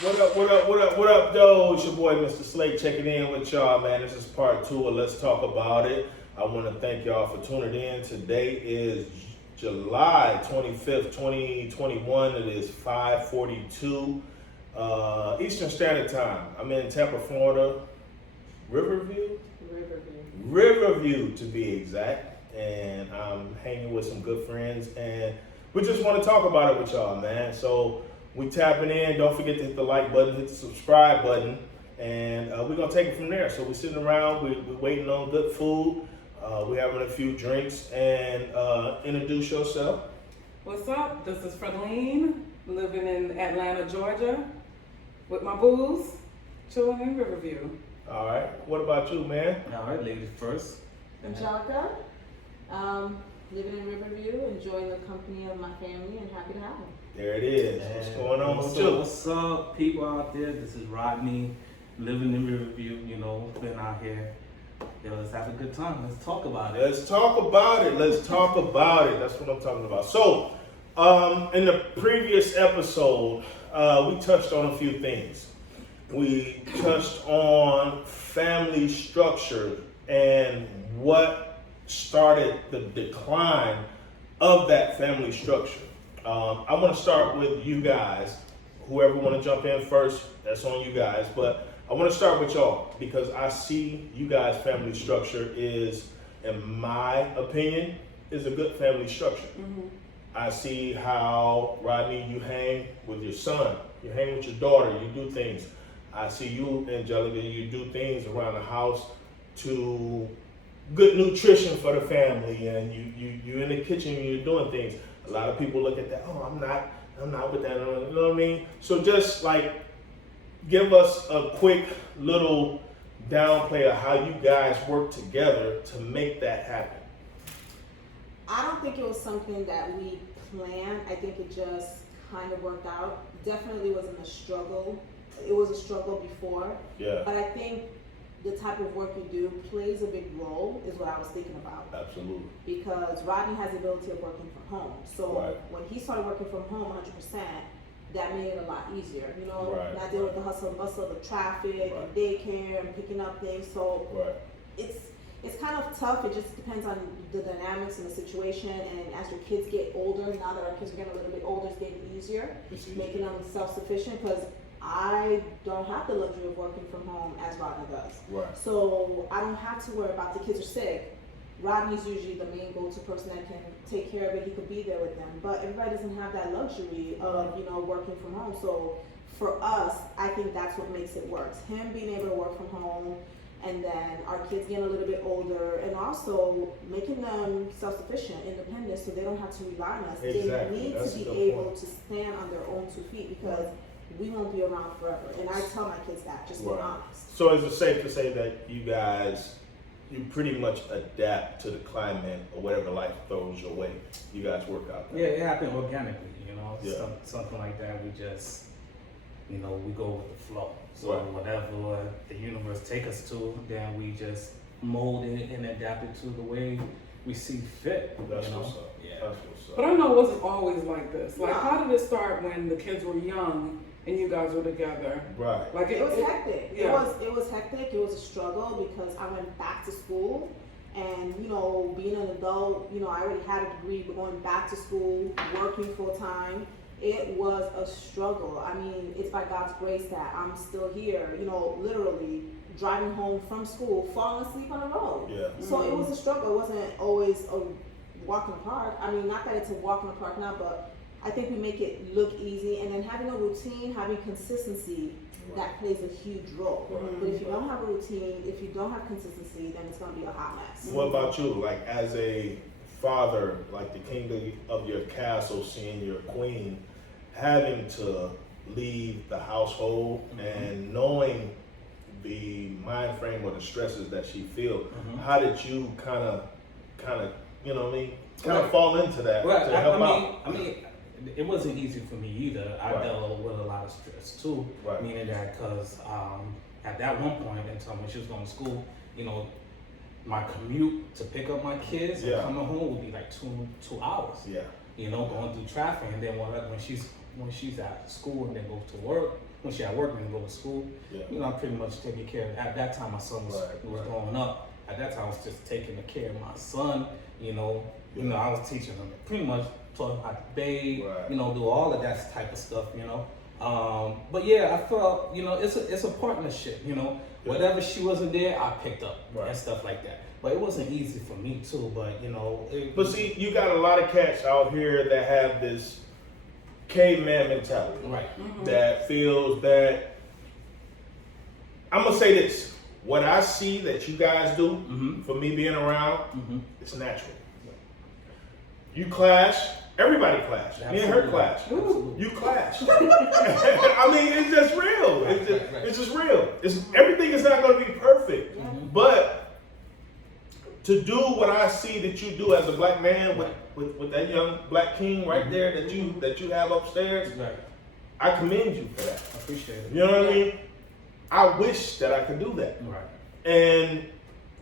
What up, though? It's your boy, Mr. Slate, checking in with y'all, man. This is part 2 of Let's Talk About It. I want to thank y'all for tuning in. Today is July 25th, 2021. It is 5:42 Eastern Standard Time. I'm in Tampa, Florida. Riverview, to be exact. And I'm hanging with some good friends. And we just want to talk about it with y'all, man. So we tapping in. Don't forget to hit the like button, hit the subscribe button, and we're gonna take it from there. So we're sitting around, we're waiting on good food. We're having a few drinks, and introduce yourself. What's up? This is Fredlyne, living in Atlanta, Georgia, with my booze, chilling in Riverview. All right. What about you, man? All right, ladies first. Angelica, living in Riverview, enjoying the company of my family, and happy to have them. There it is. What's going on with you? What's up, people out there? This is Rodney, living in Riverview. You know, been out here. Yo, let's have a good time. Let's talk about it. Let's talk about it. That's what I'm talking about. So, in the previous episode, we touched on a few things. We touched on family structure and what started the decline of that family structure. I want to start with you guys. Whoever want to jump in first, that's on you guys. But I want to start with y'all because I see you guys' family structure is, in my opinion, is a good family structure. Mm-hmm. I see how, Rodney, you hang with your son. You hang with your daughter. You do things. I see you, Angelica, you do things around the house to good nutrition for the family, and you in the kitchen and you're doing things. A lot of people look at that, oh, I'm not with that, you know what I mean? So just like, give us a quick little downplay of how you guys work together to make that happen. I don't think it was something that we planned. I think it just kind of worked out. Definitely wasn't a struggle. It was a struggle before. Yeah. But I think the type of work you do plays a big role is what I was thinking about. Absolutely. Because Rodney has the ability of working from home. So when he started working from home 100%, that made it a lot easier. You know, not dealing with the hustle and bustle of the traffic and daycare and picking up things. So it's kind of tough. It just depends on the dynamics and the situation. And as your kids get older, now that our kids are getting a little bit older, it's getting easier. Making them self-sufficient because I don't have the luxury of working from home as Rodney does. Right. So I don't have to worry about the kids are sick. Rodney's usually the main go-to person that can take care of it. He could be there with them. But everybody doesn't have that luxury of, working from home. So for us, I think that's what makes it work. Him being able to work from home, and then our kids getting a little bit older, and also making them self-sufficient, independent, so they don't have to rely on us. Exactly. They need to be able to stand on their own 2 feet because we won't be around forever. And I tell my kids that, just being honest. So is it safe to say that you pretty much adapt to the climate or whatever life throws your way? You guys work out there. Yeah, it happened organically, something like that. We just, we go with the flow. So whatever the universe take us to, then we just mold it and adapt it to the way we see fit. That's what's up. Yeah. That's what's up. But I know it wasn't always like this. Like, how did it start when the kids were young and you guys were together? Right. Like it was hectic. Yeah. It was hectic. It was a struggle because I went back to school, and being an adult, I already had a degree, but going back to school, working full time, it was a struggle. I mean, it's by God's grace that I'm still here. Literally driving home from school, falling asleep on the road. Yeah. So it was a struggle. It wasn't always a walk in the park. I mean, not that it's a walk in the park now, but I think we make it look easy, and then having a routine, having consistency, that plays a huge role. Right. But if you don't have a routine, if you don't have consistency, then it's going to be a hot mess. What about you? Like, as a father, like the king of your castle, seeing your queen, having to leave the household and knowing the mind frame or the stresses that she feels, how did you kind of, fall into that to help out? I mean, it wasn't easy for me either. I dealt with a lot of stress too, meaning that because at that one point in time when she was going to school, my commute to pick up my kids and coming home would be like two hours. Yeah. Going through traffic, and then when she's at school and then goes to work, when she had work and go to school. Yeah. You know, I'm pretty much taking care of. At that time, my son was growing up. At that time, I was just taking care of my son. You know, I was teaching him pretty much taught him how to bathe. You know, do all of that type of stuff. You know, but yeah, I felt it's a partnership. You know, whatever she wasn't there, I picked up and stuff like that. But it wasn't easy for me too. But but see, you got a lot of cats out here that have this caveman mentality, that feels that. I'm gonna say this: what I see that you guys do, for me being around, it's natural. You clash, everybody clash. Me and her clash. You clash. I mean, it's just real. It's just real. Everything is not going to be perfect, but to do what I see that you do as a black man with that young black king right there that you have upstairs, I commend you for that. I appreciate it. You know what I mean? I wish that I could do that. And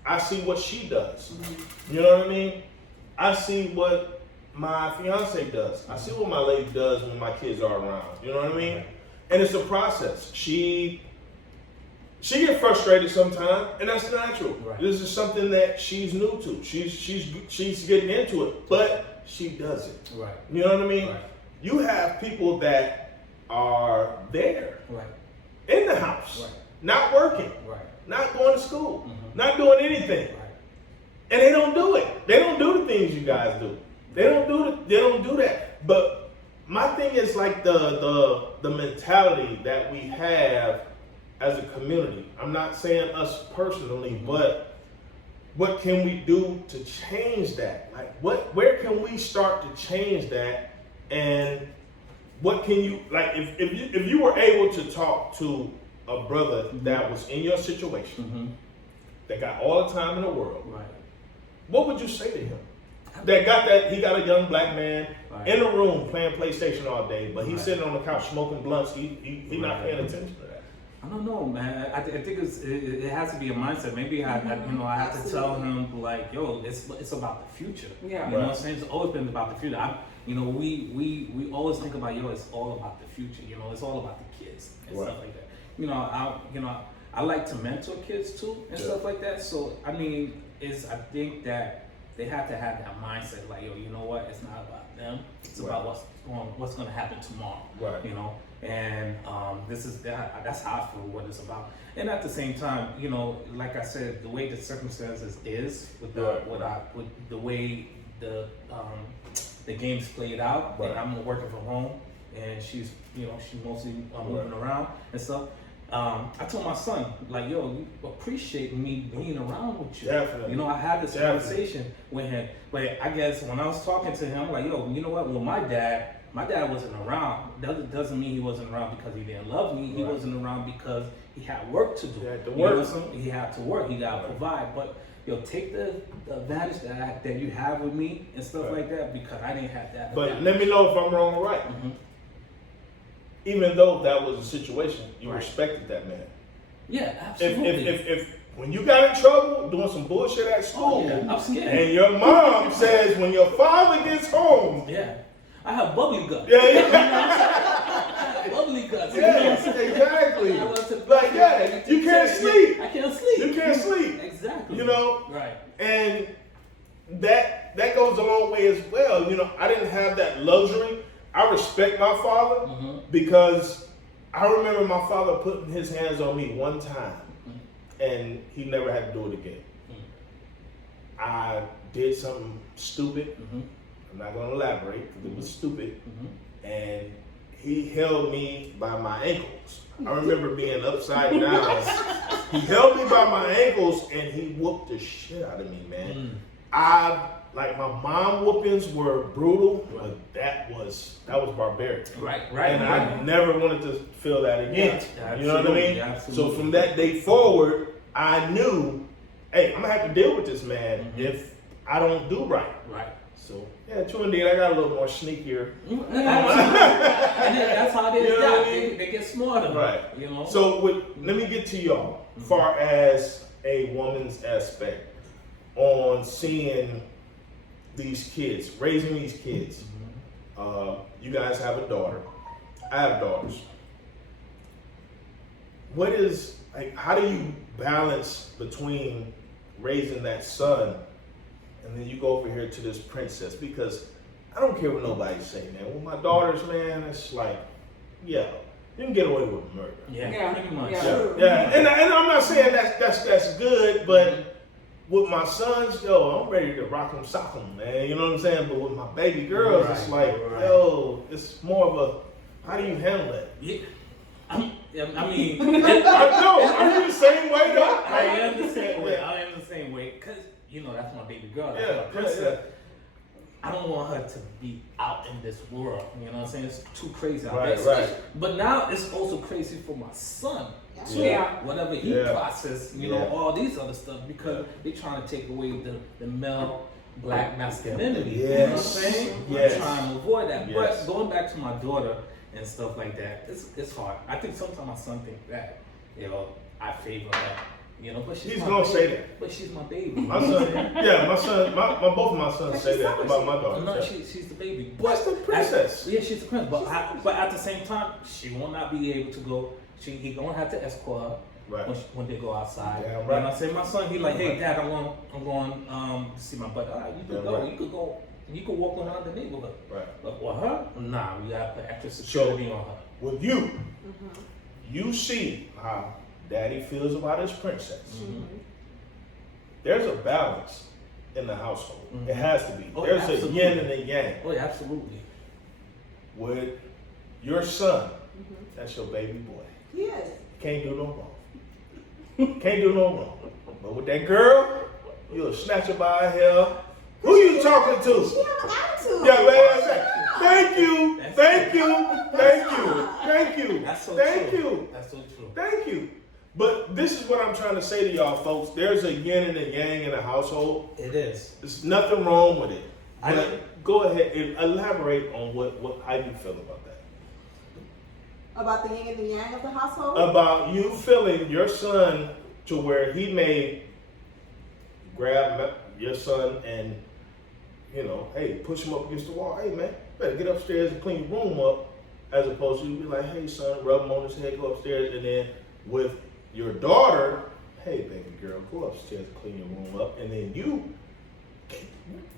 I see what she does. You know what I mean? I see what my fiance does. I see what my lady does when my kids are around. You know what I mean? And it's a process. She gets frustrated sometimes, and that's natural. This is something that she's new to. She's getting into it, but she does it. You know what I mean? You have people that are there in the house, not working, not going to school, not doing anything, and they don't do it. They don't do the things you guys do. They don't do that. But my thing is like the mentality that we have as a community. I'm not saying us personally, but what can we do to change that? Like where can we start to change that? And what can you, like, if you were able to talk to a brother that was in your situation, that got all the time in the world, what would you say to him? He got a young black man in the room playing PlayStation all day, but he's sitting on the couch smoking blunts. He's not paying attention to that. I don't know, man. I think it has to be a mindset. Maybe I have to tell him like, yo, it's about the future. You know what I'm saying? It's always been about the future. We always think about, it's all about the future. It's all about the kids and stuff like that. I like to mentor kids too and stuff like that. So I think that they have to have that mindset, like, you know what? It's not about them. It's about what's going to happen tomorrow. And that's how I feel what it's about. And at the same time, like I said, the way the circumstances is with the way the game's played out, and I'm working from home, and she's mostly moving around and stuff. I told my son, like, yo, you appreciate me being around with you. Definitely. I had this conversation with him. But I guess when I was talking to him, I'm like, yo, you know what? Well, my dad wasn't around. Doesn't mean he wasn't around because he didn't love me. He wasn't around because he had work to do. He had to work. He had to work. He got to provide. But take the advantage that you have with me and stuff like that, because I didn't have that. But let me know if I'm wrong or right. Even though that was a situation, you respected that man. Yeah, absolutely. If when you got in trouble doing some bullshit at school, I'm scared. And your mom says when your father gets home, I have bubbly guts. Bubbly guts. Exactly. Like you can't sleep. I can't sleep. You can't sleep. Exactly. And that goes a long way as well. I didn't have that luxury. I respect my father because I remember my father putting his hands on me one time and he never had to do it again. I did something stupid. I'm not going to elaborate because it was stupid. And he held me by my ankles. I remember being upside down. He held me by my ankles and he whooped the shit out of me, man. My mom whoopings were brutal, but that was barbaric. And I never wanted to feel that again. You know what I mean? So from that day forward, I knew, hey, I'm gonna have to deal with this man if I don't do right. So true indeed. I got a little more sneakier. And that's how they adapt. They get smarter. So let me get to y'all. Far as a woman's aspect on seeing these kids, raising these kids. You guys have a daughter. I have daughters. what is, like, how do you balance between raising that son and then you go over here to this princess? Because I don't care what nobody say, man. With my daughters, man, it's like, yeah, you can get away with murder. Yeah, pretty much. Yeah. And I'm not saying that's good, but with my sons, yo, I'm ready to rock them, sock them, man. You know what I'm saying? But with my baby girls, it's like, yo, it's more of a, how do you handle that? Yeah. I mean, I'm the same way though. I am the same way. I am the same way, cause you know that's my baby girl. That's my princess. I don't want her to be out in this world. You know what I'm saying? It's too crazy out there. Right. But now it's also crazy for my son. Yeah. Whatever he process, you know, all these other stuff, because they're trying to take away the male black masculinity. Yes. You know what I'm saying? Yes. I'm trying to avoid that. Yes. But going back to my daughter and stuff like that, it's hard. I think sometimes my son thinks that, you know, I favor her. You know, but He's gonna say that. But she's my baby. My son, both of my sons say that about my daughter. No, she's the baby. That's the princess. She's the princess. But at the same time, she will not be able to go. He gonna have to escort her when they go outside. Yeah, right. You know what I'm saying? My son, he like, hey dad, I'm going to see my brother. All right, you can go. Right. You could go. You could walk around the neighborhood. Right. But with her, nah, we gotta put extra security on her. With you, you see how daddy feels about his princess. There's a balance in the household. It has to be. There's absolutely. a yin and a yang. Oh, yeah, absolutely. With your son, that's your baby boy. Yes. Can't do no wrong. Can't do no wrong. But with that girl, you'll snatch her by her hair. Who you talking to? She has an attitude. Yeah, man. Thank you. Thank you. Thank you. Thank you. That's so Thank true. you. That's so true. Thank you. But this is what I'm trying to say to y'all folks. There's a yin and a yang in a household. It is. There's nothing wrong with it. But go ahead and elaborate on how you feel about that. About the yin and the yang of the household? About you feeling your son to where he may grab your son and, you know, hey, push him up against the wall. Hey, man, better get upstairs and clean your room up. As opposed to you be like, hey, son, rub him on his head, go upstairs. And then with your daughter, hey, baby girl, go upstairs and clean your room up. And then you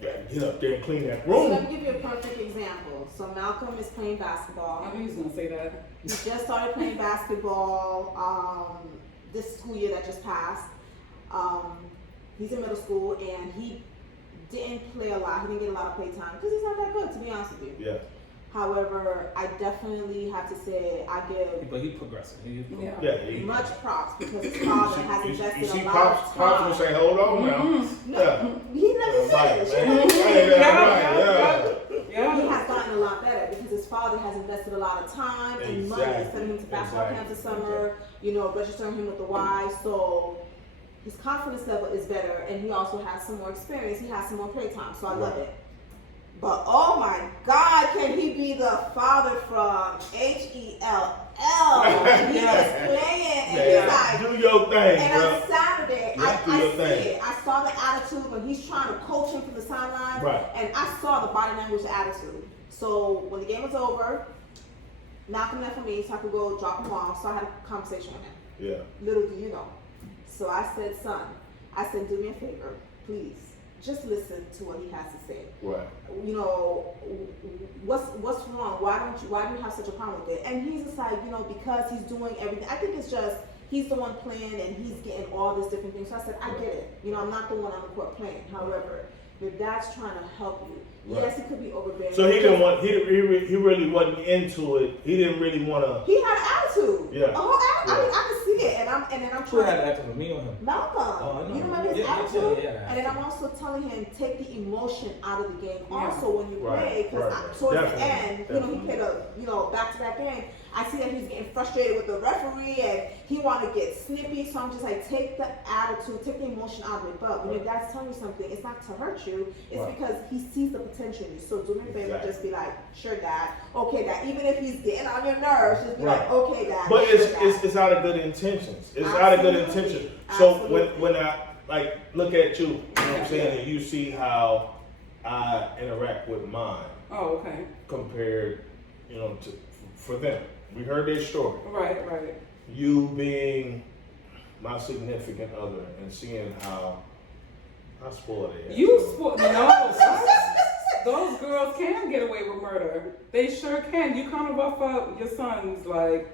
get up there and clean that room. So let me give you a perfect example. So Malcolm is playing basketball. I knew he was gonna say that. He just started playing basketball this school year that just passed. He's in middle school and he didn't play a lot. He didn't get a lot of play time because he's not that good, to be honest with you. Yeah. However, I definitely have to say I give But he's progressing. much props because his father has invested you see a lot of time. Pops will say, hold on now. No, he never said it. He has gotten a lot better because his father has invested a lot of time and money, sending him to basketball camps this summer, you know, registering him with the Y. So his confidence level is better, and he also has some more experience. He has some more play time, so I love it. But oh my God, can he be the father from Hell? And he is playing, and he's like, do your thing, and bro. on Saturday, Yeah, I see it. I saw the attitude when he's trying to coach him from the sideline, and I saw the body language, the attitude. So when the game was over, Malcolm left for me so I could go drop him off. So I had a conversation with him. Yeah. Little do you know. So I said, son, do me a favor, please. Just listen to what he has to say. Right. You know, what's wrong? Why do you have such a problem with it? And he's just like, you know, because he's doing everything. I think it's just he's the one playing and he's getting all these different things. So I said, I get it. You know, I'm not the one on the court playing. However, your dad's trying to help you. Right. Yes, he could be overbearing. So he didn't want. He really wasn't into it. He didn't really want to. He had an attitude. Yeah. A whole attitude. I mean, I can see it, and I'm Who had trying. an attitude with me or him? Malcolm. Oh, I know. You remember his Yeah, attitude? yeah. And then I'm also telling him take the emotion out of the game. Also, when you Right, play, because right. towards Definitely, the end, you know, he played a back-to-back game. I see that he's getting frustrated with the referee and he want to get snippy. So I'm just like, take the attitude, take the emotion out of it. But when your dad's telling you something, it's not to hurt you. It's because he sees the potential in you. So do me a favor, just be like, sure, dad. Okay, dad. Even if he's getting on your nerves, just be like, okay, dad. But sure, dad. it's out of good intentions. It's out of good intentions. So when I like look at you, you know what I'm saying, and you see how I interact with mine. Oh, okay. Compared, you know, for them. We heard their story. Right. you being my significant other and seeing how spoiled they are. You spoiled. No, those girls can get away with murder. They sure can. You kind of rough up your sons, like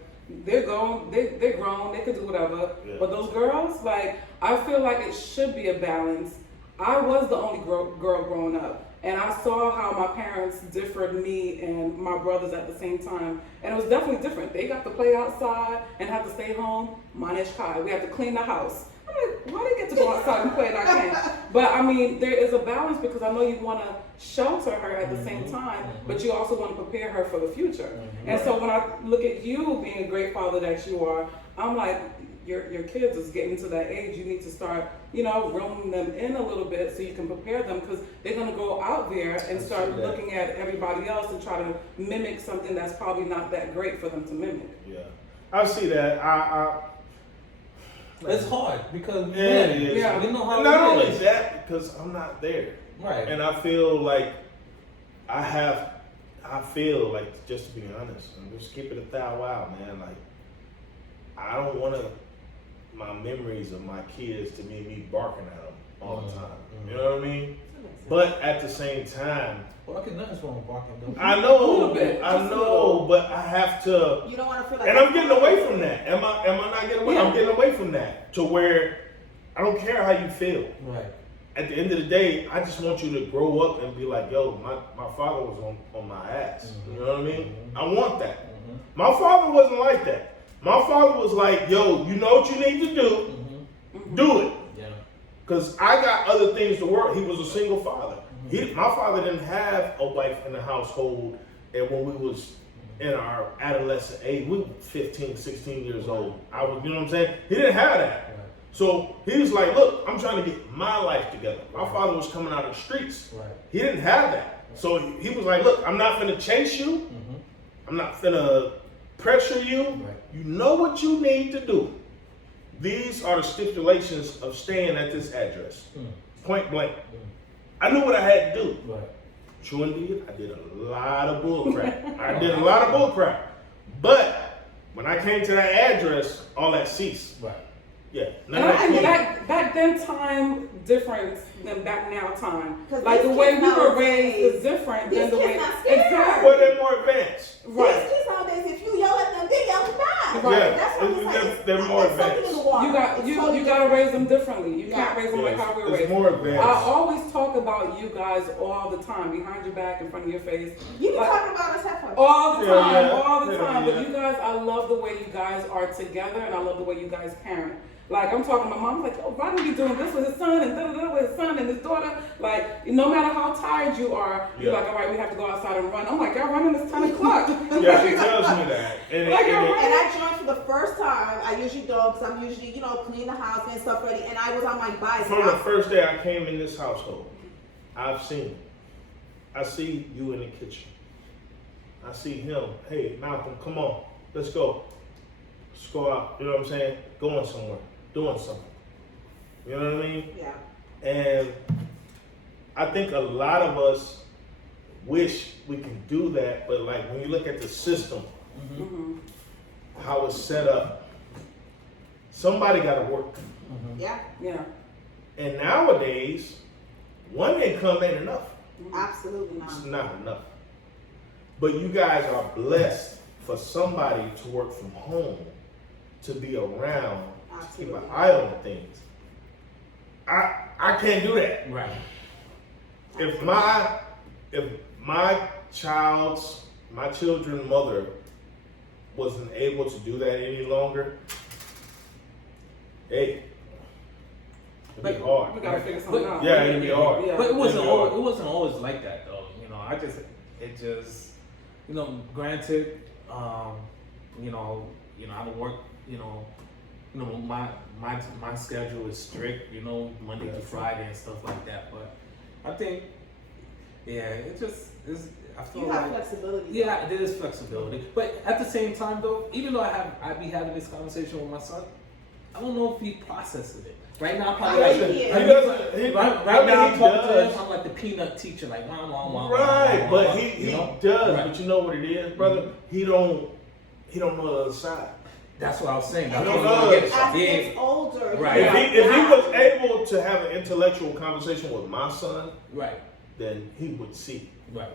they're grown, they could do whatever. Yeah. But those girls, like, I feel like it should be a balance. I was the only girl growing up, and I saw how my parents differed me and my brothers at the same time, and it was definitely different. They got to play outside and have to stay home. Manish Kai, we had to clean the house. I'm like, why do they get to go outside and play and I can't? But I mean, there is a balance because I know you want to shelter her at the same time, but you also want to prepare her for the future. And so when I look at you being a great father that you are, I'm like, your kids is getting to that age. You need to start, reeling them in a little bit so you can prepare them, because they're going to go out there and start looking at everybody else and try to mimic something that's probably not that great for them to mimic. Yeah, I see that. It's hard because it is. Yeah, we know how. Not only that, because I'm not there. Right. And I feel like just to be honest, and just keep it 1,000 wow, man. Like, I don't want my memories of my kids to be me barking at them all the time. You know what I mean? But at the same time, well, I can nothing's wrong with barking. I know, but I have to. You don't want to feel like. And I'm getting away from that. Am I not getting away? Yeah. I'm getting away from that to where I don't care how you feel. Right. At the end of the day, I just want you to grow up and be like, yo, my father was on my ass. You know what I mean? I want that. My father wasn't like that. My father was like, yo, you know what you need to do? Do it. Yeah. Because I got other things to work. He was a single father. My father didn't have a wife in the household. And when we was in our adolescent age, we were 15, 16 years old. I was, you know what I'm saying? He didn't have that. Right. So he was like, look, I'm trying to get my life together. My father was coming out of the streets. Right. He didn't have that. So he was like, look, I'm not going to chase you. I'm not going to pressure you. Right. You know what you need to do. These are the stipulations of staying at this address. Point blank. I knew what I had to do. Right. True indeed, I did a lot of bull crap. But when I came to that address, all that ceased. Right. Yeah. And back then time different than back now time. Like the way we were raised is different than the way. Exactly. Well, they're more advanced. Right. These kids nowadays, if you yell at them, they yell back. Right. Yeah. That's what I'm saying. They're more advanced. You got to raise them differently. You can't raise them like how we were raised. More advanced. I always talk about you guys all the time, behind your back, in front of your face. You be talking about us half all the time, all the time. But you guys, I love the way you guys are together, and I love the way you guys parent. Like, I'm talking to my mom, like, oh, Rodney be doing this with his son and da-da-da with his son and his daughter. Like, no matter how tired you are, you're like, all right, we have to go outside and run. I'm like, y'all running, it's 10 o'clock. Yeah, she tells me that. And I joined for the first time. I usually don't, because I'm usually, clean the house and stuff ready. And I was on my bike. From the first day I came in this household, I've seen it. I see you in the kitchen. I see him. Hey, Malcolm, come on. Let's go. Let's go out. You know what I'm saying? Going somewhere. Doing something. You know what I mean? Yeah. And I think a lot of us wish we could do that, but like when you look at the system, how it's set up, somebody got to work. Yeah. Yeah. And nowadays, one income ain't enough. Absolutely not. It's not enough. But you guys are blessed for somebody to work from home, to be around, to keep an eye on things. I can't do that. Right. If my children's mother wasn't able to do that any longer, hey, it'd be hard. We gotta figure something out. Yeah, it'd be hard. But it wasn't always like that though. Granted, I would work, my schedule is strict, Monday to Friday and stuff like that. But I think, I feel you have flexibility. Yeah, there is flexibility. But at the same time though, even though I be having this conversation with my son, I don't know if he processes it. Right now, probably right now I'm talking to him. I'm like the peanut teacher, like Right, but he does. Right. But you know what it is, brother? He don't know the other side. That's what I was saying. That's No, what no. I'm getting As at. he Yeah. gets older, Right. If he was able to have an intellectual conversation with my son, Right. then he would see. Right.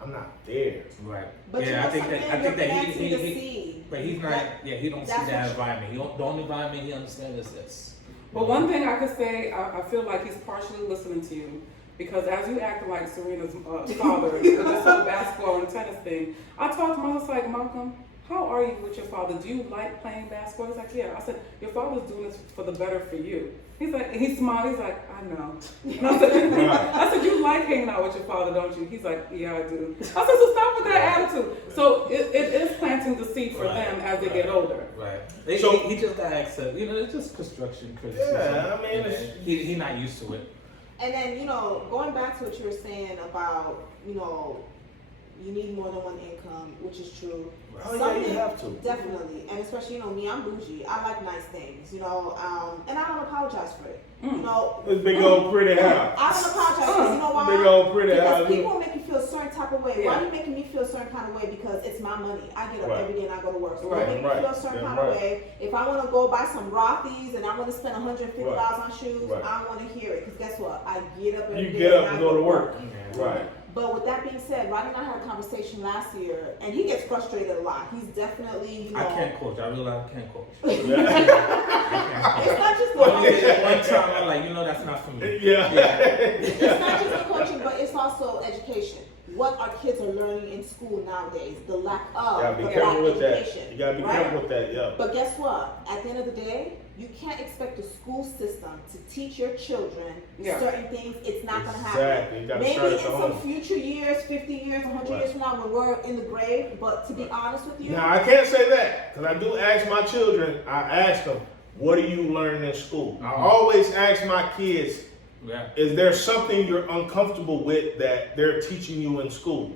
I'm not there. Right. But yeah, I think that he see. but he's not. Yeah, he don't see That's that what environment. The only environment he understands is this. But one thing I could say, I feel like he's partially listening to you. Because as you acting like Serena's father, with this whole basketball and tennis thing, I talked to him, I was like, Malcolm, how are you with your father? Do you like playing basketball? He's like, yeah. I said, your father's doing this for the better for you. He's like, he smiled, he's like, I know. And I said, you like hanging out with your father, don't you? He's like, yeah, I do. I said, so stop with that attitude. So it is planting the seed for them as they get older. Right. So he just got accepted. It's just construction criticism. Yeah, I mean, he's not used to it. And then, going back to what you were saying about, you need more than one income, which is true. Oh, yeah, you have to. Definitely. And especially, me, I'm bougie. I like nice things, and I don't apologize for it. This big old pretty house. I don't apologize because you know why? Big old pretty because house. people make you feel a certain type of way. Yeah. Why are you making me feel a certain kind of way? Because it's my money. I get up Right. every day and I go to work. So Right. they make me feel a certain kind of way. If I want to go buy some Rothy's and I want to spend $150 on shoes, Right. I want to hear it. Because guess what? I get up every You day get up I and go to work. Yeah. Right. But with that being said, Rodney and I had a conversation last year, and he gets frustrated a lot. He's definitely, I can't coach. I realize I can't coach. It's not just the coaching. One time I'm like, that's not for me. Yeah. It's not just the coaching, but it's also education. What our kids are learning in school nowadays, the lack of You gotta be the careful lack with that. education. You gotta be right? careful with that, yeah. But guess what? At the end of the day, you can't expect the school system to teach your children certain things. It's not going to happen. Exactly. You gotta Maybe start in at the some home. future years, 50 years, 100 years from now, when we're in the grave. But to be honest with you, Now, I can't say that, because I do ask my children, I ask them, what do you learn in school? I always ask my kids, is there something you're uncomfortable with that they're teaching you in school?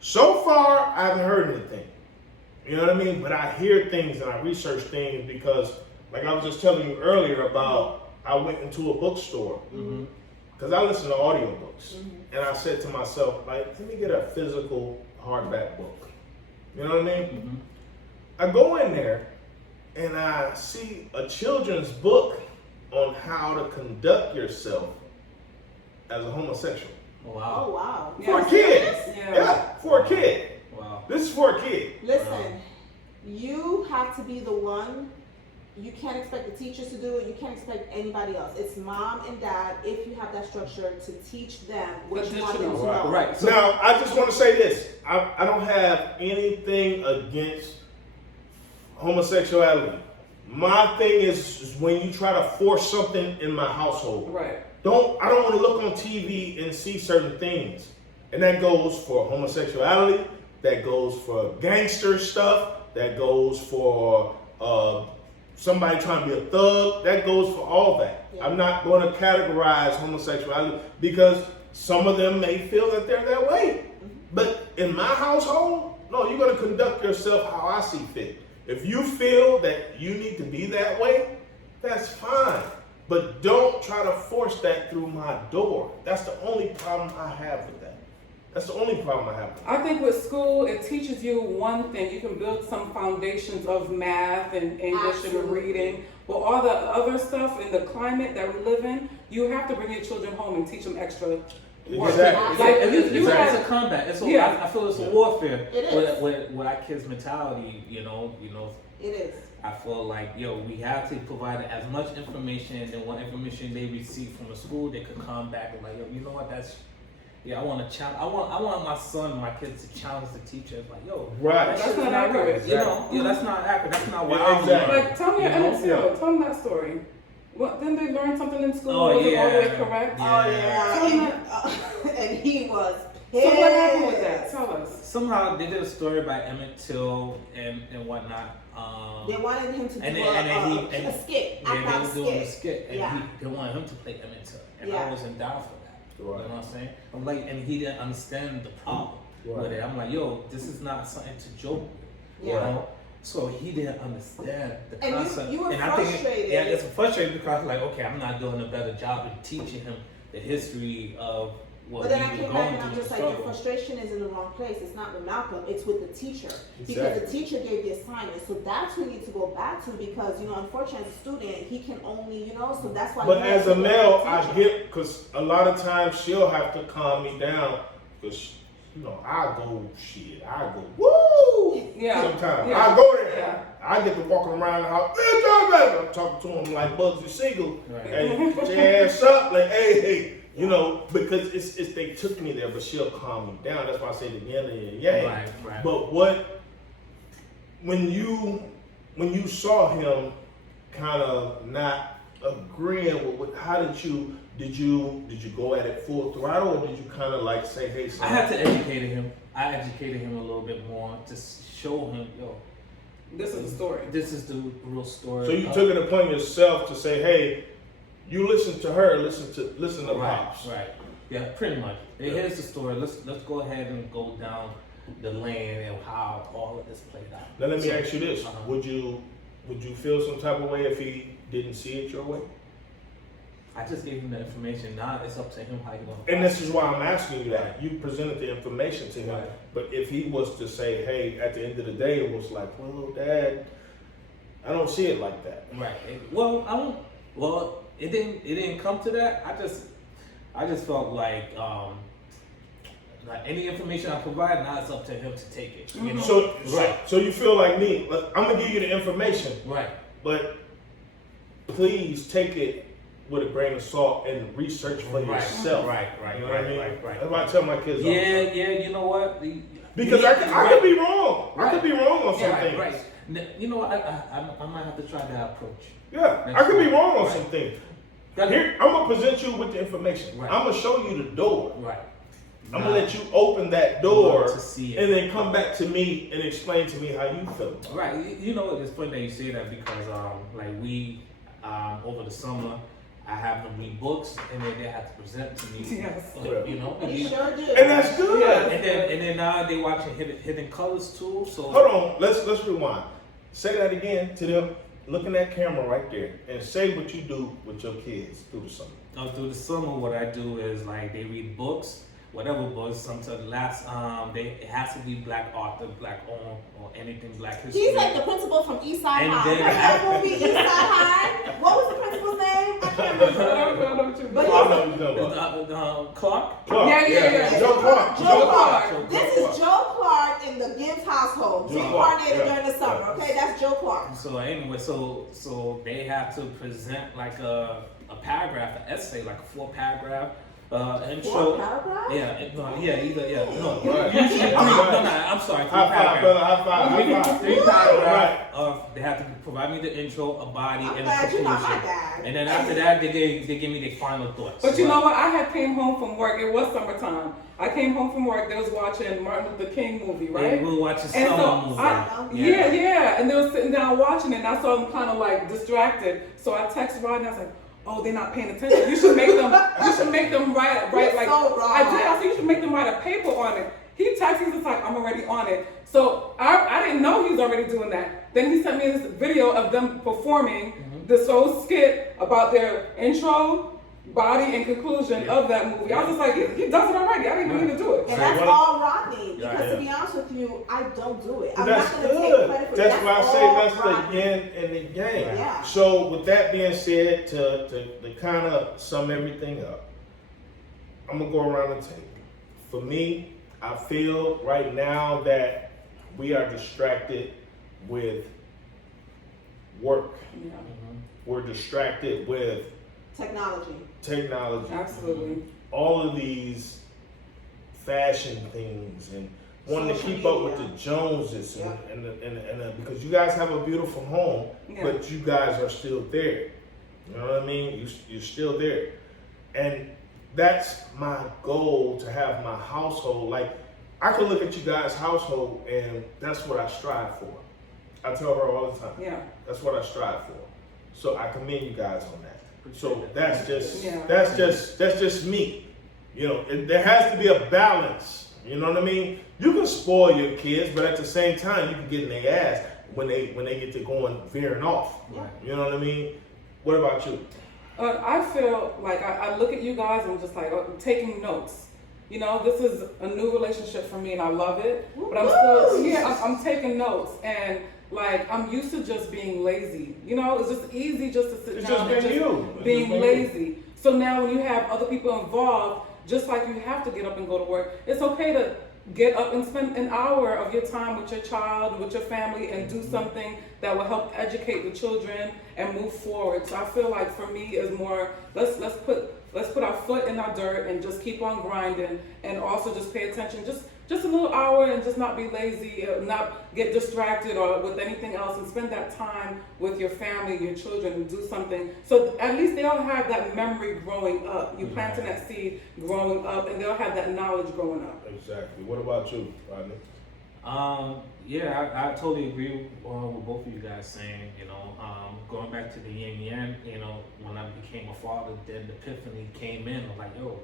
So far, I haven't heard anything. You know what I mean? But I hear things and I research things because, like I was just telling you earlier about, I went into a bookstore because I listen to audiobooks. And I said to myself, let me get a physical hardback book. You know what I mean? I go in there and I see a children's book on how to conduct yourself as a homosexual. Wow. oh wow. For a kid. Yeah. For a kid. Wow. This is for a kid. Listen, you have to be the one. You can't expect the teachers to do it. You can't expect anybody else. It's mom and dad, if you have that structure, to teach them what you want them to know. Right. So, Now, I just want to say this. I don't have anything against homosexuality. My thing is when you try to force something in my household. Right. I don't want to look on TV and see certain things. And that goes for homosexuality, that goes for gangster stuff, that goes for somebody trying to be a thug, that goes for all that. Yeah. I'm not going to categorize homosexuality because some of them may feel that they're that way. But in my household, no, you're going to conduct yourself how I see fit. If you feel that you need to be that way, that's fine. But don't try to force that through my door. That's the only problem I have with that. That's the only problem I have with that. I think with school, it teaches you one thing. You can build some foundations of math and English and reading. But all the other stuff in the climate that we live in, you have to bring your children home and teach them extra work. Exactly. Like, it's a combat. I feel it's a warfare It is. with our kids' mentality. It is. I feel like we have to provide as much information, and what information they receive from the school, they could come back and you know what? I want to challenge. I want my son, my kids to challenge the teachers. Right. That's not accurate. Exactly. That's not accurate. That's not what I'm exactly. Like, tell me Emmett Till. Tell me that story. What? Didn't they learn something in school? Oh, Was it all the way yeah. correct? And he was So what happened with that? Tell us. Somehow they did a story about Emmett Till and whatnot. They wanted him to do a skit. Yeah, they were doing a skit, and Yeah. they wanted him to play Emmett Till, and Yeah. I wasn't down for that. Right. You know what I'm saying? I'm like, and he didn't understand the problem with it. I'm like, this is not something to joke with. Yeah. You know? So he didn't understand the And concept. you were and frustrated. I think, it's frustrating because okay, I'm not doing a better job in teaching him the history of what But then we I were came going back and I'm through, just the like, your struggle. frustration is in the wrong place. It's not with Malcolm, it's with the teacher. Exactly. Because the teacher gave the assignment. So that's who we need to go back to because, unfortunately as a student, he can only, so that's why. But he as has a to go male, to the I teacher. get, because a lot of times she'll have to calm me down because, I go, woo! Yeah. Sometimes. Yeah. I go there. Yeah. I get to walking around the house. I'm talking to him like Bugsy Siegel. Right. Hey, put your ass up. Like, hey. Because it's they took me there, but she'll calm me down. That's why I say the yin and the yang. Right. But when you saw him kind of not agreeing with how did you go at it full throttle, or did you kind of like say, hey, son? I had to educate him. I educated him a little bit more to show him, This is the story. this is the real story. So you took it upon yourself to say, hey, you listen to her, listen to Pops. Right. Yeah, pretty much. Yeah. Here's the story. Let's go ahead and go down the lane and how all of this played out. Now let me ask you this: Uh-huh. Would you feel some type of way if he didn't see it your way? I just gave him the information. Now it's up to him how he wants. And this is why I'm asking you that. You presented the information to him, Right. but if he was to say, hey, at the end of the day, it was like, well, Dad, I don't see it like that. Right. It didn't come to that. I just felt like any information I provide, now it's up to him to take it. You know? So you feel like me? I'm gonna give you the information, Right. but please take it with a grain of salt and research for yourself. Right. You know what I mean? Right. That's why I tell my kids. all the time. Yeah. You know what? Because I could be wrong. I could be wrong on some things. Right. You know, I might have to try that approach. Yeah, I could be wrong on Right. some things. Here, I'm gonna present you with the information. Right. I'm gonna show you the door. Right. I'm gonna let you open that door to see it. and then come back to me and explain to me how you feel. Right. You know, it's funny that you say that because we over the summer I have them read books and then they have to present to me. Yes. You know. He sure do. And that's good. Yeah. And then now they watching Hidden Colors too. So Hold on, let's rewind. Say that again to them. Look in that camera right there and say what you do with your kids through the summer. through the summer, what I do is like they read books, whatever books. Sometimes it has to be Black author, Black owned, or anything Black history. He's like the principal from East Side And High. then- Remember that movie, East Side High? What was the principal's name? I can't remember. But I know what you're talking about. Clark. Clark. Yeah. Joe Clark. Joe Clark. Clark. This is Joe Clark in the Gibs household. Joe Clark, Reincarnated yeah. during the summer. Okay, that's Joe Clark. So anyway, so they have to present like a paragraph, an essay, like a 4-paragraph intro. 4 paragraphs? No, Right. usually I'm sorry, 3 High five, paragraphs. brother. High five. High five. 3 paragraphs of they have to provide me the intro, a body, I'm and a glad you're not my conclusion. dad. And then after that, they give me their final thoughts. But you know what? I had came home from work. It was summertime. I came home from work. They was watching Martin Luther King movie, right? And we were watching And some so movie. yeah, and they were sitting down watching it, and I saw them kind of like distracted. So I texted Rod, and I was like, "Oh, they're not paying attention. You should make them. write You're like so wrong. I did. I said you should make them write a paper on it." He texted us like, "I'm already on it." So I didn't know he was already doing that. Then he sent me this video of them performing this whole skit about their intro, body, and conclusion of that movie. I was just like, he does it already. I didn't even need to do it. And that's all Rodney. Because Yeah. to be honest with you, I don't do it. I'm That's not going to take good. credit for That's it. why I say all that's Rodney. the yin and the yang. Yeah. So with that being said, to kind of sum everything up, I'm gonna go around the table. For me, I feel right now that we are distracted with work. Yeah, We're distracted with Technology. technology. absolutely. All of these fashion things and wanting to Social keep up with media. the Joneses Yeah. and because you guys have a beautiful home, Yeah. but you guys are still there. You know what I mean? You're still there. And that's my goal, to have my household. Like, I can look at you guys' household and that's what I strive for. I tell her all the time. Yeah. That's what I strive for. So I commend you guys on that. So that's just Yeah. that's just me. You know, there has to be a balance. You know what I mean? You can spoil your kids, but at the same time, you can get in their ass when they get to going veering off. Yeah. You know what I mean? What about you? I feel like I look at you guys and I'm just like taking notes. You know, this is a new relationship for me and I love it. But I'm still, I'm taking notes. And like, I'm used to just being lazy. You know, it's just easy just to sit down and just being lazy. So now when you have other people involved, just like you have to get up and go to work, it's okay to get up and spend an hour of your time with your child, with your family, and do something that will help educate the children and move forward. So I feel like for me is more, let's put our foot in our dirt and just keep on grinding, and also just pay attention, just a little hour, and just not be lazy, not get distracted or with anything else, and spend that time with your family, your children, and do something. So at least they'll have that memory growing up. You planting that seed growing up, and they'll have that knowledge growing up. Exactly. What about you, Rodney? I totally agree with both of you guys saying, you know, going back to the yin yang, you know, when I became a father, then the epiphany came in. I'm like, yo,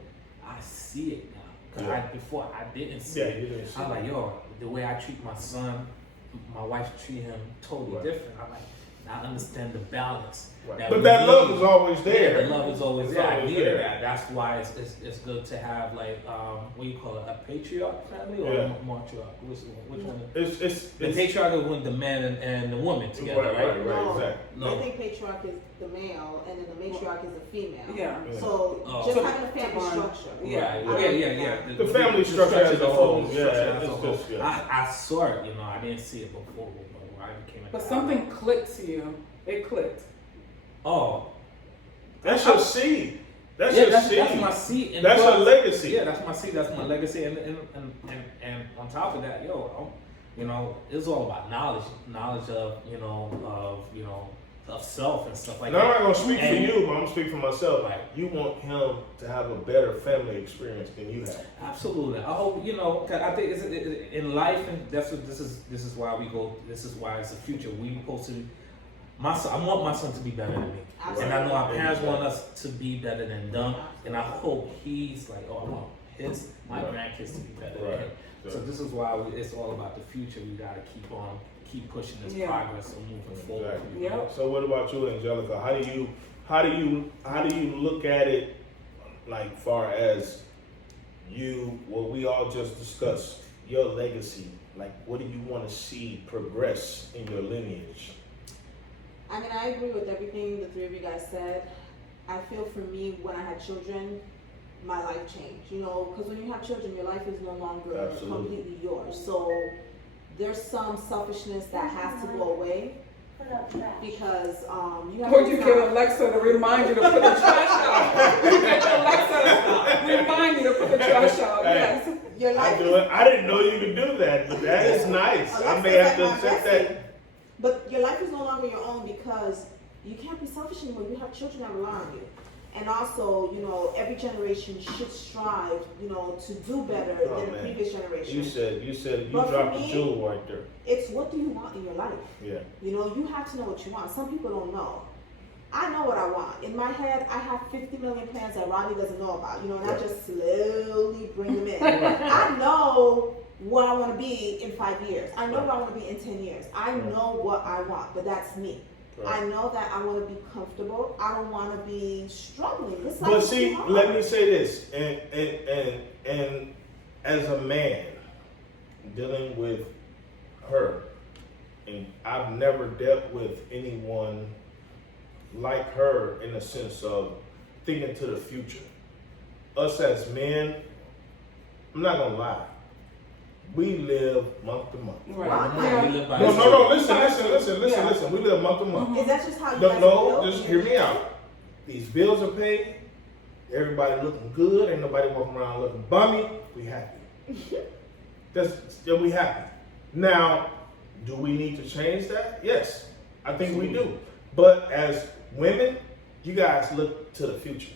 I see it now. Because before I didn't see it. You didn't see I'm like, yo, the way I treat my son, my wife treat him totally different. I'm like, I understand the balance. Right. But that love is always there. Yeah, the love is always there. I needed that. That's why it's good to have, like, what do you call it, a patriarch family or a matriarch? Which one? It's the patriarch is when the man and the woman together, right? Right, exactly. No. I think patriarch is the male and then the matriarch is the female. Yeah. So just having a family structure. Yeah. The family structure as a whole. I saw it, you know, I didn't see it before. I became but something clicked to you. It clicked. Oh. That's your seed. That's your seed. That's my seed. And that's your legacy. Yeah, that's my seed. That's my legacy. And on top of that, you know, it's all about knowledge of, of self and stuff like that. I'm not gonna speak for you, but I'm gonna speak for myself. Like, you want him to have a better family experience than you have. Absolutely. I hope, you know, 'cause I think it's in life, and that's what this is why we go. This is why it's the future. We supposed to. I want my son to be better than me. Absolutely. And I know our parents want us to be better than them. And I hope he's like, I want my grandkids to be better than him. So this is why it's all about the future. We gotta keep pushing this progress and moving forward. Exactly. Yep. So what about you, Angelica? How do you look at it, like, far as what we all just discussed, your legacy? Like, what do you want to see progress in your lineage? I mean, I agree with everything the three of you guys said. I feel for me, when I had children, my life changed. You know, because when you have children, your life is no longer completely yours. So there's some selfishness that has to go away. Because you have or you get Alexa to remind you to put the trash out. You get Alexa to remind you to put the trash out. Yes. Your life I didn't know you could do that, but that is nice. I may have to accept that. But your life is no longer your own, because you can't be selfish anymore. You have children that rely on you. And also, you know, every generation should strive, you know, to do better than the previous generation. You said you dropped a jewel right there. It's what do you want in your life? Yeah. You know, you have to know what you want. Some people don't know. I know what I want. In my head, I have 50 million plans that Rodney doesn't know about, you know, and I just slowly bring them in. I know what I want to be in 5 years. I know what I want to be in 10 years. I know what I want, but that's me. Right. I know that I want to be comfortable. I don't want to be struggling. But see, let me say this, and as a man dealing with her, and I've never dealt with anyone like her in the sense of thinking to the future. Us as men, I'm not gonna lie, we live month to month. Right. No, listen. We live month to month. Is that just how you guys No, just hear me out. These bills are paid. Everybody looking good. Ain't nobody walking around looking bummy. We happy. We happy. Now, do we need to change that? Yes, I think we do. But as women, you guys look to the future.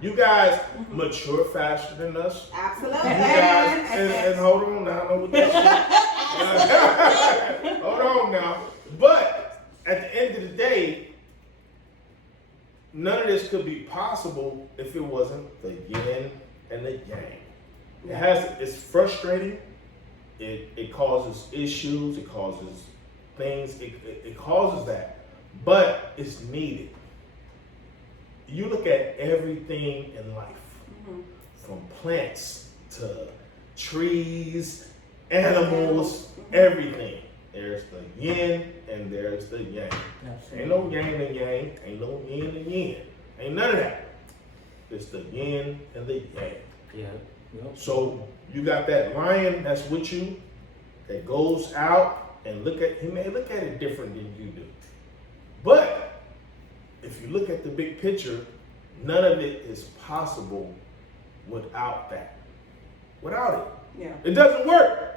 You guys mature faster than us. Absolutely. You guys, and hold on now. Hold on now. But at the end of the day, none of this could be possible if it wasn't the yin and the yang. It's frustrating. It causes issues. It causes things. It causes that. But it's needed. You look at everything in life, from plants to trees, animals, everything. There's the yin and there's the yang. Ain't no yang and yang, ain't no yin and yin. Ain't none of that. It's the yin and the yang. Yeah. Yep. So you got that lion that's with you that goes out and he may look at it different than you do. But if you look at the big picture, none of it is possible without that. Without it. Yeah. It doesn't work.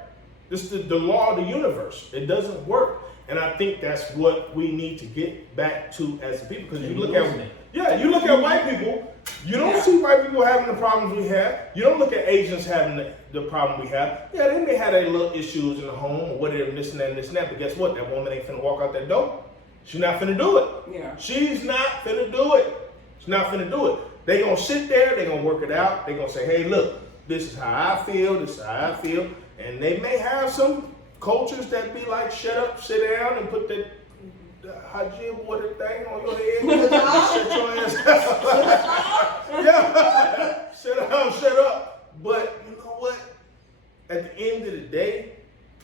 It's the law of the universe. It doesn't work. And I think that's what we need to get back to as a people. Because you look at white people, you don't see white people having the problems we have. You don't look at Asians having the problem we have. Yeah, they may have their little issues in the home or whatever, this and that and this and that. But guess what? That woman ain't finna walk out that door. She's not finna do it. Yeah. She's not finna do it. She's not finna do it. They gonna sit there, they gonna work it out. They gonna say, hey, look, this is how I feel, this is how I feel. And they may have some cultures that be like, shut up, sit down, and put the hajib water thing on your head. Shut your ass up. Yeah. Shut up. But you know what? At the end of the day,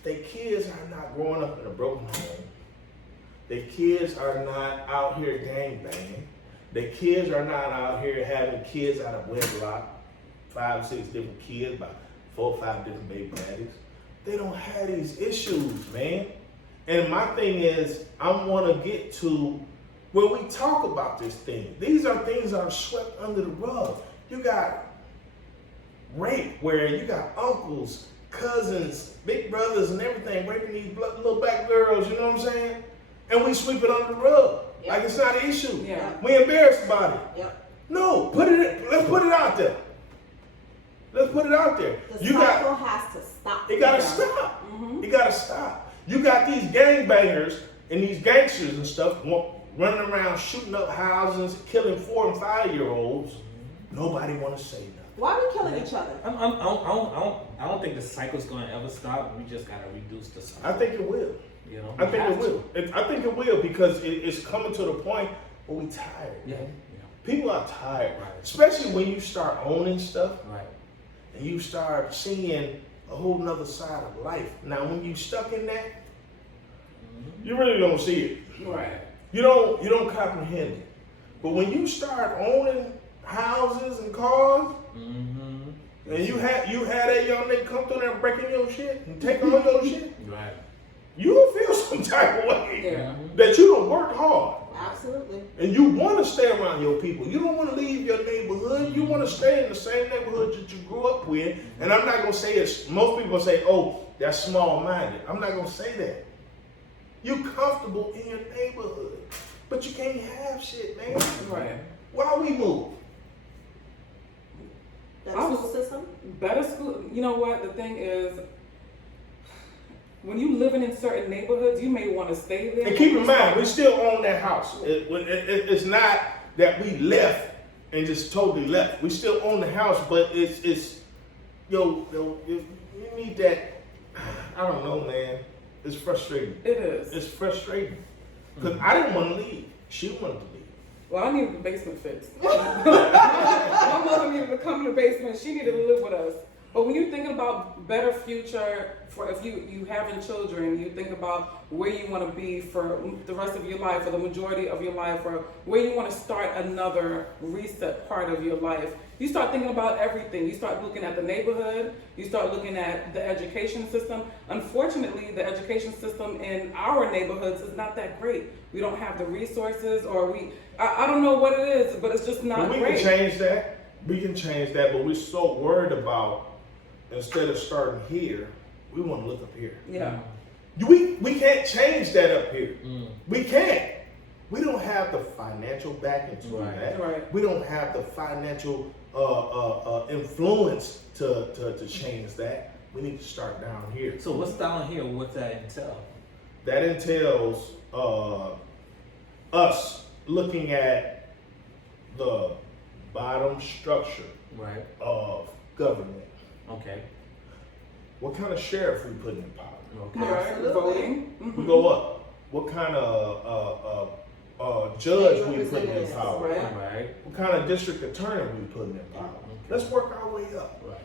their kids are not growing up in a broken home. Their kids are not out here gangbanging. Their kids are not out here having kids out of wedlock, 5 or 6 different kids, about 4 or 5 different baby daddies. They don't have these issues, man. And my thing is, I want to get to where we talk about this thing. These are things that are swept under the rug. You got rape, where you got uncles, cousins, big brothers, and everything raping these little black girls. You know what I'm saying? And we sweep it under the rug like it's not an issue. Yeah. We embarrassed about it. Yep. No, let's put it out there. Let's put it out there. The cycle has to stop. It gotta stop. It gotta stop. You got these gangbangers and these gangsters and stuff running around shooting up houses, killing 4 and 5-year-olds. Nobody want to say nothing. Why are we killing each other? I don't think the cycle's going to ever stop. We just got to reduce the cycle. I think it will. You know, I think it will. I think it will because it's coming to the point where we tired. Yeah. People are tired, Right. Especially when you start owning stuff. Right. And you start seeing a whole nother side of life. Now, when you stuck in that, you really don't see it. Right. You don't comprehend it. But when you start owning houses and cars, and you had that young nigga come through there and break in your shit and take all your shit, Right. you will feel some type of way Yeah. that you don't work hard. Absolutely. And you want to stay around your people. You don't want to leave your neighborhood. You want to stay in the same neighborhood that you grew up with. And I'm not going to say it's, most people say, oh, that's small-minded. I'm not going to say that. You're comfortable in your neighborhood. But you can't have shit, man. Right. Why we move? Better school system? Better school. You know what? The thing is, when you living in certain neighborhoods, you may want to stay there. And keep in mind, we still own that house. It's not that we left and just totally left. We still own the house, but it's you need that. I don't know, man. It's frustrating. It is. It's frustrating because I didn't want to leave. She wanted to leave. Well, I needed the basement fixed. My mother needed to come in the basement. She needed to live with us. But when you're thinking about better future, for if you having children, you think about where you want to be for the rest of your life, or the majority of your life, or where you want to start another reset part of your life. You start thinking about everything. You start looking at the neighborhood. You start looking at the education system. Unfortunately, the education system in our neighborhoods is not that great. We don't have the resources, or I don't know what it is, but it's just not great. We can change that. We can change that, but we're so worried about, instead of starting here, we want to look up here. Yeah. We can't change that up here. We can't. We don't have the financial backing to do that. Right. We don't have the financial influence to change that. We need to start down here. So what's down here? What's that entail? That entails us looking at the bottom structure Right. of government. Okay. What kind of sheriff we putting in power? Okay. All right. Absolutely. Voting. We go up. What kind of judge we putting in power? Right. Right. What kind of district attorney we putting in power? Okay. Let's work our way up. Right.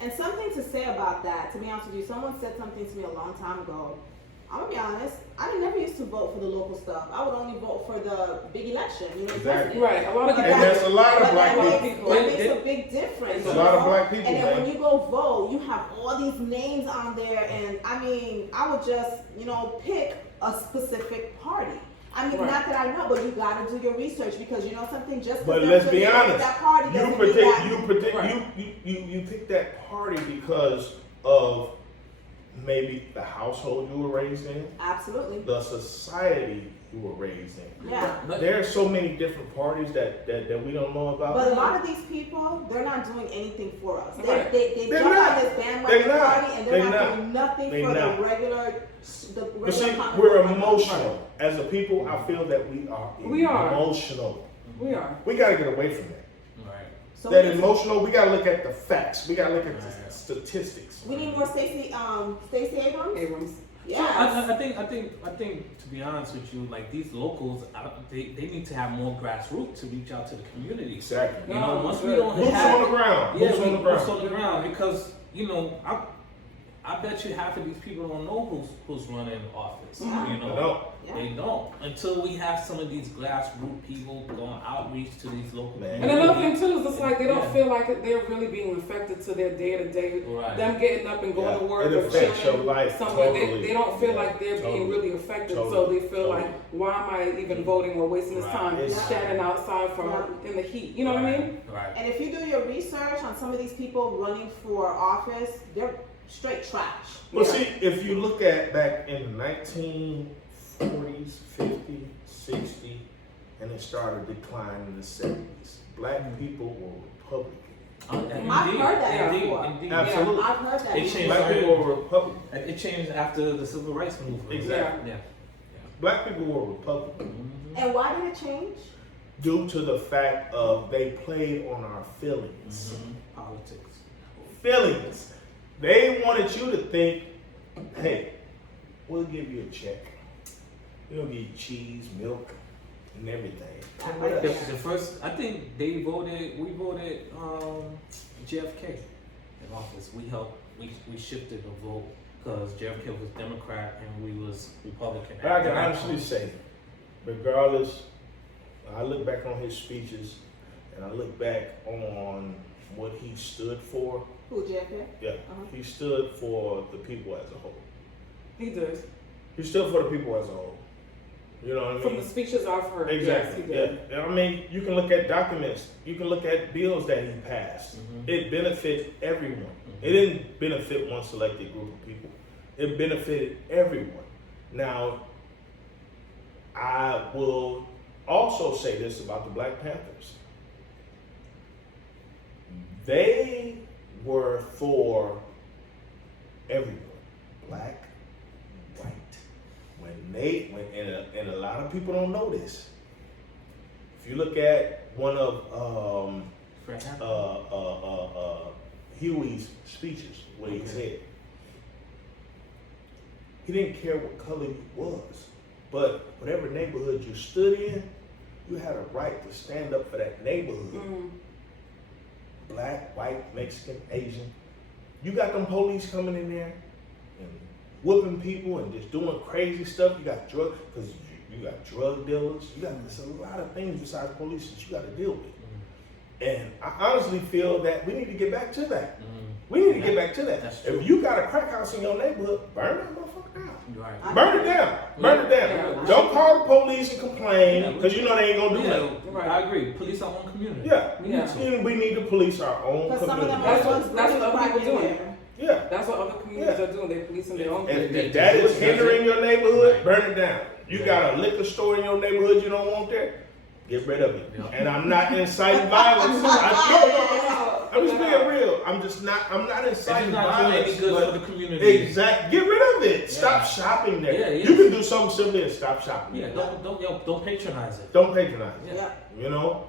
And something to say about that, to be honest with you, someone said something to me a long time ago. I'm gonna be honest, I never used to vote for the local stuff. I would only vote for the big election, you know, Exactly. Right, a lot of And there's a lot of black people. That makes a big difference. There's a lot of black people, and then man. when you go vote, you have all these names on there, and I mean, I would just, you know, pick a specific party. I mean, Right. not that I know, but you gotta do your research because you know something. Just But because let's they're be affiliated with honest. that party You doesn't mean that- Right. you pick that party because of maybe the household you were raised in, Absolutely. the society you were raised in. Yeah. There are so many different parties that we don't know about. But a lot of these people, they're not doing anything for us. Right. They They're jump not. on this bandwagon They're not. party and they're They're not not. doing nothing They're for not. the regular But see, common we're folk. emotional. As a people, I feel that we are We are. emotional. We are. We got to get away from that. Right. So That we need- emotional, we got to look at the facts. We got to look at the statistics. We need more Stacey Abrams. Abrams. Yeah. I think, to be honest with you, like these locals, they need to have more grassroots to reach out to the community. Exactly. You know, once we don't Boots have on the ground. yeah, Boots on the ground. boots on the ground, because you know, I bet you half of these people don't know who's running office. Mhm. You know, Yeah. they don't until we have some of these grassroots people going outreach to these local. Man. And another thing too is it's like they don't Yeah. feel like they're really being affected to their day to day. Right. Them getting up and going Yeah. to work It or affects your chilling life somewhere. totally. They don't feel Yeah. like they're being Totally. really affected, so Totally. they feel like, why am I even voting or wasting this Right. time It's- standing outside in the heat? You know what I mean? Right. And if you do your research on some of these people running for office, they're straight trash. Well, Yeah. see, if you look at back in the 1940s, 50s, 60s, and it started declining in the 70s, black people were Republican. I've heard that Indeed, before. indeed. Absolutely. I've heard that. It before. changed. Black people were Republican. It changed after the civil rights movement. Exactly. Yeah. Black people were Republican Mhm. And why did it change? due to the fact of they played on our feelings. Mhm. Politics. Feelings. They wanted you to think, hey, we'll give you a check. We'll give you cheese, milk, and everything. I like The, that. the first, I think we voted JFK in office. We shifted the vote because JFK was Democrat and we was Republican. But I can honestly say, regardless, I look back on his speeches and I look back on what he stood for. Who, JFK? Yeah, he stood for the people as a whole. He did. He stood for the people as a whole. You know what I mean? From the speeches I've heard, Exactly. yes, he did. Yeah. I mean, you can look at documents. You can look at bills that he passed. Mhm. It benefited everyone. Mhm. It didn't benefit one selected group of people. It benefited everyone. Now, I will also say this about the Black Panthers. They were for everyone, black, white. And a lot of people don't know this. If you look at one of Fred Hampton. Huey's speeches, what he said, he didn't care what color you was, but whatever neighborhood you stood in, you had a right to stand up for that neighborhood. Mm. Black, white, Mexican, Asian. You got them police coming in there and whooping people and just doing crazy stuff. You got because you got drug dealers. You got there's a lot of things besides police that you got to deal with. And I honestly feel that we need to get back to that. Mhm. We need to get back to that. That's true. If you got a crack house in your neighborhood, burn that motherfucker down. Right. Burn it down. Burn it down. Yeah. Don't call the police and complain because you know they ain't gonna do Yeah, nothing. Right. I agree. Police our own community. Yeah. We Yeah. need to. And we need to police our own Because some of them community. are the ones That's bringing what other crime people in doing. there. Yeah. That's what other communities are doing. They're policing their own And community. if that is hindering your neighborhood, Right. burn it down. You got a liquor store in your neighborhood you don't want there, get rid of it. Yeah. And I'm not inciting violence. I'm just being real. I'm not If inciting it's not doing violence. any good but for the community. exactly. Get rid of it. Yeah. Stop shopping there. Yeah, yeah. You can do something simple and stop shopping. Yeah, there. don't patronize it. Don't patronize it. Yeah. You know?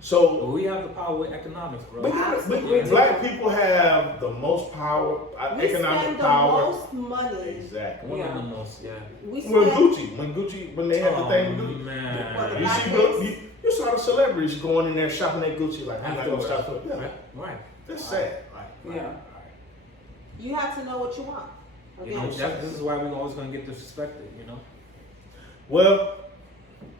So But we have the power with economics, bro. but black people have the most power, We economic spend the power. most money. Exactly. One Yeah. of the most, yeah. We When spend Gucci, when they had the thing with Gucci. Man. You see, you saw the celebrities going in there shopping at Gucci like, I'm not gonna Afterwards. stop. Yeah, Right. that's sad. Right. Yeah. You have to know what you want. You know, this is why we're always gonna get disrespected. You know. Well,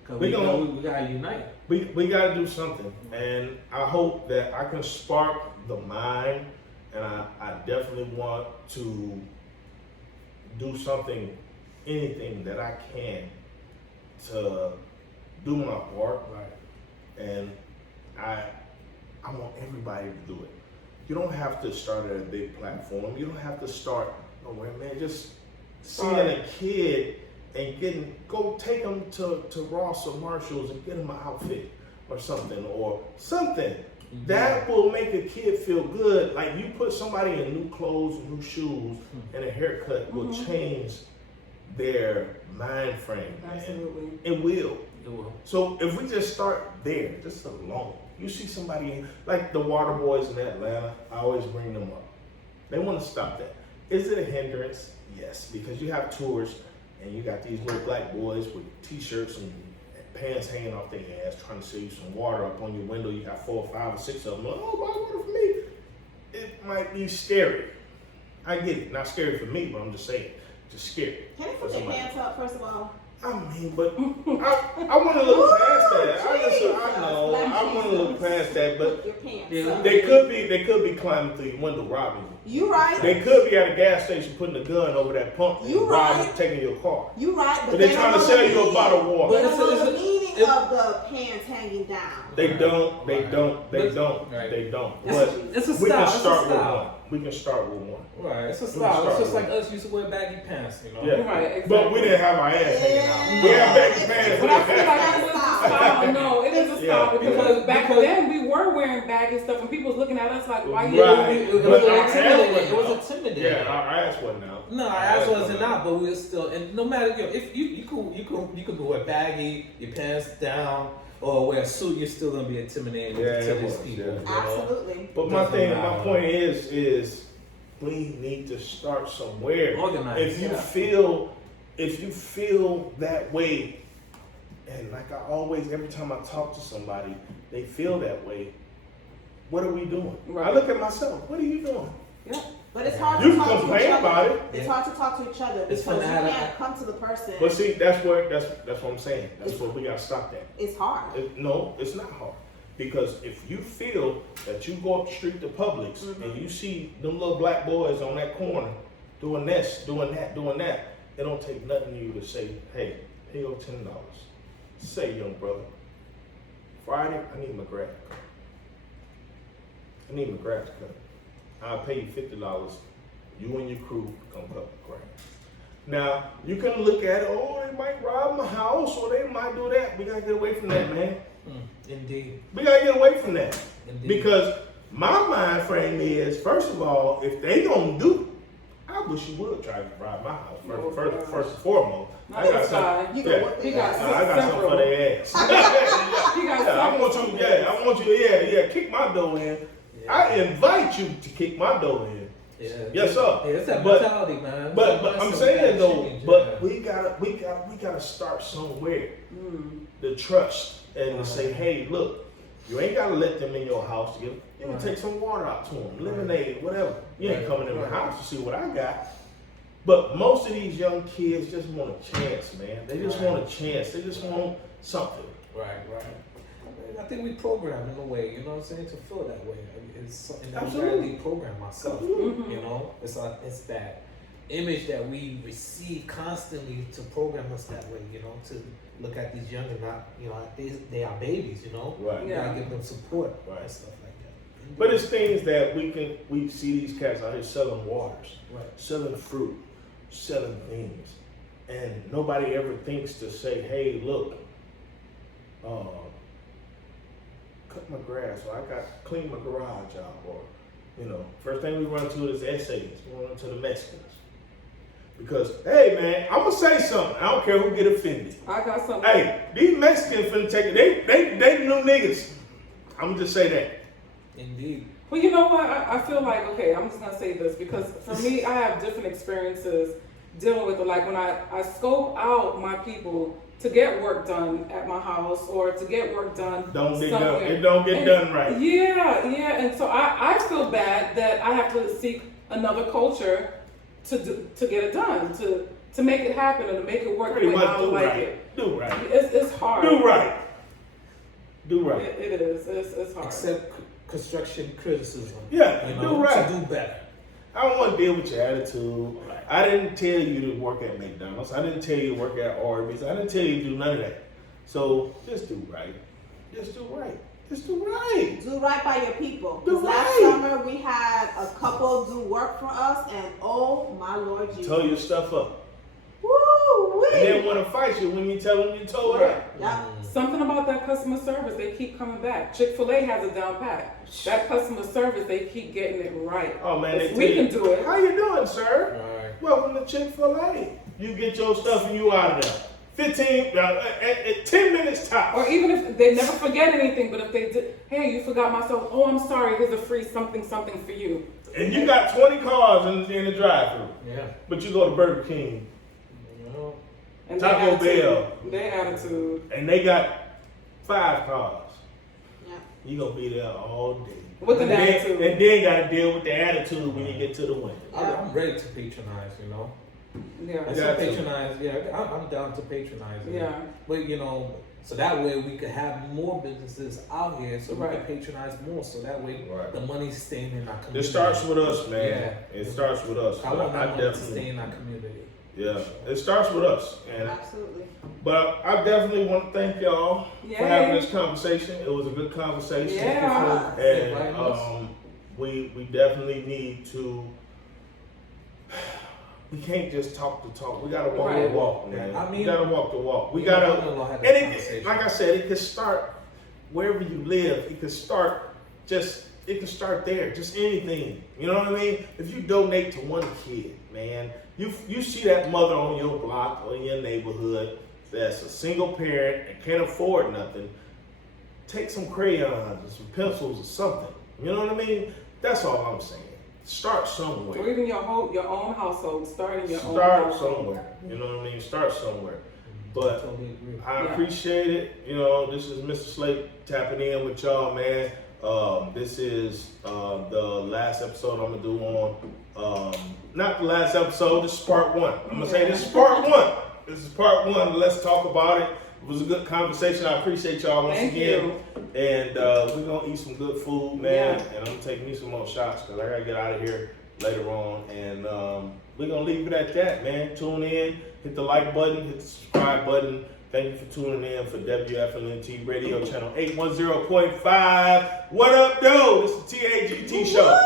we gotta unite. We gotta do something, and I hope that I can spark the mind, and I definitely want to do something, anything that I can to do my part. Right. And I want everybody to do it. You don't have to start at a big platform. You don't have to start nowhere, man. Just seeing a kid and go take them to Ross or Marshalls and get them an outfit or something. That will make a kid feel good. Like you put somebody in new clothes, new shoes, and a haircut will change their mind frame. Absolutely. Man. It will. It will. So if we just start there, just alone, you see somebody like the Water Boys in Atlanta, I always bring them up. They want to stop that. Is it a hindrance? Yes, because you have tours and you got these little black boys with t-shirts and pants hanging off their ass trying to sell you some water up on your window. You got 4 or 5 or 6 of them. Like, oh, buy water for me. It might be scary. I get it. Not scary for me, but I'm just saying. Just scary. Can they put their pants up, first of all? I mean, but I want to look past that. I know. I want to look past that, but your pants they could be climbing through your window robbing you. You right. They could be at a gas station putting a gun over that pump and robbing, taking your car. You right. But they're trying to sell you a bottle of water. They don't know the meaning of the pants hanging down. They don't. But it's a style. we can start with one. We can start with one. Right, it's a style. It's just like us used to wear baggy pants, you know. Yeah. Right, exactly. But we didn't have our ass hanging out. We had baggy pants. But I feel like it was a style. No, it is a style because back then we were wearing baggy stuff and people was looking at us like, why you? Right. It was intimidating. Yeah, our ass wasn't out. No, our ass wasn't out, but we were still. And no matter if you could wear baggy, your pants down, or wear a suit, you're still gonna be intimidating to these people. Yeah. You know? Absolutely. But my point is we need to start somewhere. Organize. If you feel that way, and like I always, every time I talk to somebody, they feel that way. What are we doing? Right. I look at myself. What are you doing? Yeah. But it's hard You to talk to complain each other. about it. It's hard to talk to each other It's because you fanatic. can't come to the person. But see, that's what I'm saying. That's what we gotta stop that. It's hard. No, it's not hard. Because if you feel that you go up the street to Publix and you see them little black boys on that corner doing this, doing that, it don't take nothing to you to say, hey, pay your $10. Say, young brother, Friday, I need my grass cut. I need my grass cut. I'll pay you $50. You and your crew come cut the grass. Now, you can look at it, oh, they might rob my house or they might do that. We gotta get away from that, man. Indeed. We gotta get away from that. Indeed. Because my mind frame is, first of all, if they gonna do, I wish you would try to rob my house. First and foremost. I got something. He got I got something for their ass. I want you, kick my door in. Yeah. I invite you to kick my door in. Yeah. Yes, sir. Yeah, it's that mentality, man. But I'm saying though, we gotta start somewhere. The trust and to say, hey, look, you ain't gotta let them in your house. You can take some water out to them, lemonade, whatever. You ain't coming in my house to see what I got. But most of these young kids just want a chance, man. They just want a chance. They just want something. Right. I think we program in a way, you know what I'm saying, to feel that way. It's something that we really program myself. You know, it's that image that we receive constantly to program us that way. You know, to look at these young and not, you know, they are babies. You know, Right. You gotta give them support Right. and stuff like that. But it's things that we see these cats out here selling waters, selling fruit, selling things, and nobody ever thinks to say, hey, look, cut my grass, or I got to clean my garage out, or, you know, first thing we run to is essays. We run to the Mexicans. Because, hey, man, I'm going to say something. I don't care who get offended. I got something. Hey, these Mexicans finna take it. They new niggas. I'm going to just say that. Indeed. Well, you know what? I feel like, okay, I'm just going to say this because for me, I have different experiences dealing with it. Like when I scope out my people, to get work done at my house or to get work done It somewhere. don't get done right. Yeah, and so I feel bad that I have to seek another culture to get it done, to make it happen and to make it work Pretty the way much I do like right. it. Do right. It's hard. Do right. Do right. It is. It's hard. Accept construction criticism. Yeah, you do know, right. to do better. I don't want to deal with your attitude. I didn't tell you to work at McDonald's. I didn't tell you to work at Arby's. I didn't tell you to do none of that. So just do right. Just do right. Just do right. Do right by your people. Do Last right. summer we had a couple do work for us, and oh my Lord Jesus. Tell your stuff up. Woo-wee. And then want to fight you when you tell them you told it up. Yep. Something about that customer service, they keep coming back. Chick-fil-A has it down pat. That customer service, they keep getting it right. Oh man, If they we tell can you, do it. How you doing, sir? Right. Welcome to Chick-fil-A. You get your stuff and you out of there. 10 minutes tops. Or even if they never forget anything, but if they did, hey, you forgot my stuff. Oh, I'm sorry. Here's a free something for you. And you got 20 cars in the drive-thru. Yeah. But you go to Burger King, And Taco Bell, their attitude. and they got 5 cars. Yeah. You gonna be there all day. With an attitude. And then gotta deal with the attitude when you get to the window. I'm ready to patronize, you know. Yeah. I Yeah. say patronize, I'm down to patronize. Yeah. But you know, so that way we could have more businesses out here, so we Right. can patronize more. So that way Right. the money's staying in our community. It starts with us, man. Yeah. It starts with us. I want that money to definitely, stay in our community. yeah, it starts with us. And Absolutely. but I definitely want to thank y'all for Yay. having this conversation. It was a good conversation. Yeah. And Inviting us. we definitely need to. We can't just talk the talk. We gotta walk the Right. walk, man. I mean, we gotta walk the walk. We me and my gotta. brother-in-law had And that it, conversation. like I said, it could start wherever you live. It could start it could start there. Just anything. You know what I mean? If you donate to one kid, man, you see that mother on your block or in your neighborhood that's a single parent and can't afford nothing. Take some crayons and some pencils or something. You know what I mean? That's all I'm saying. Start somewhere. Or even your own household. Start in your own Start household. somewhere. You know what I mean? Start somewhere. But Totally agree. I Yeah. appreciate it. You know, this is Mr. Slate tapping in with y'all, man. This is the last episode I'm gonna do on. Not the last episode. This is part 1. I'm gonna say this is part 1. This is part 1. Let's talk about it. It was a good conversation. I appreciate y'all once Thank again. you. And we're gonna eat some good food, man. Yeah. And I'm gonna take me some more shots because I gotta get out of here later on. And we're gonna leave it at that, man. Tune in, hit the like button, hit the subscribe button. Thank you for tuning in for WFLNT Radio Channel 810.5. What up, though? This is the TAGT show.